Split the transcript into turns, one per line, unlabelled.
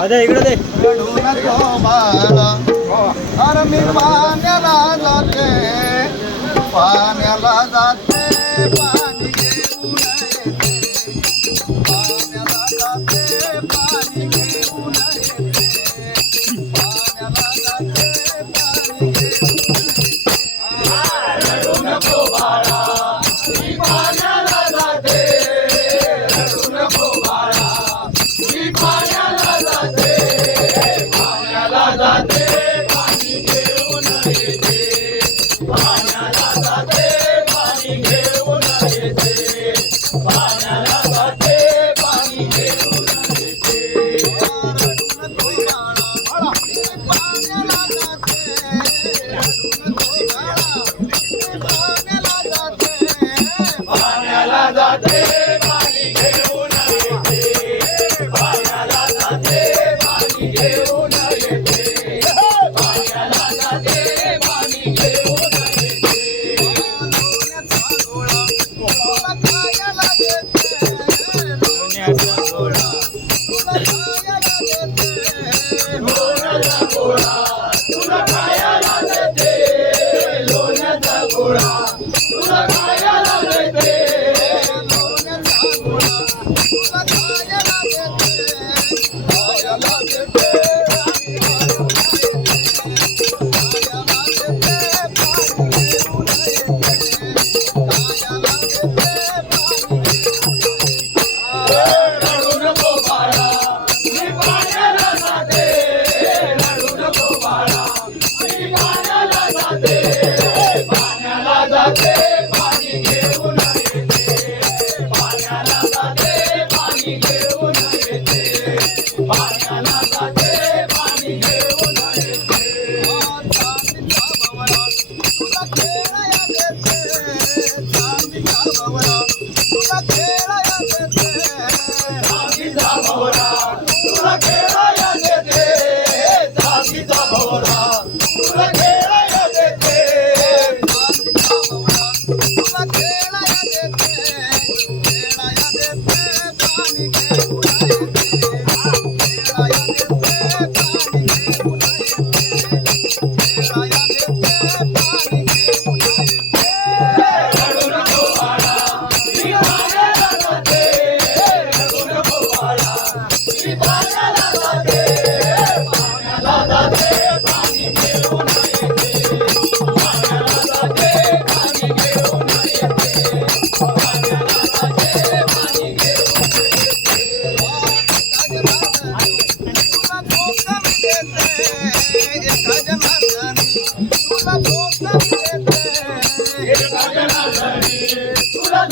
अरे इकडे दे.
लोण्याचा गोळा
Hare
तुला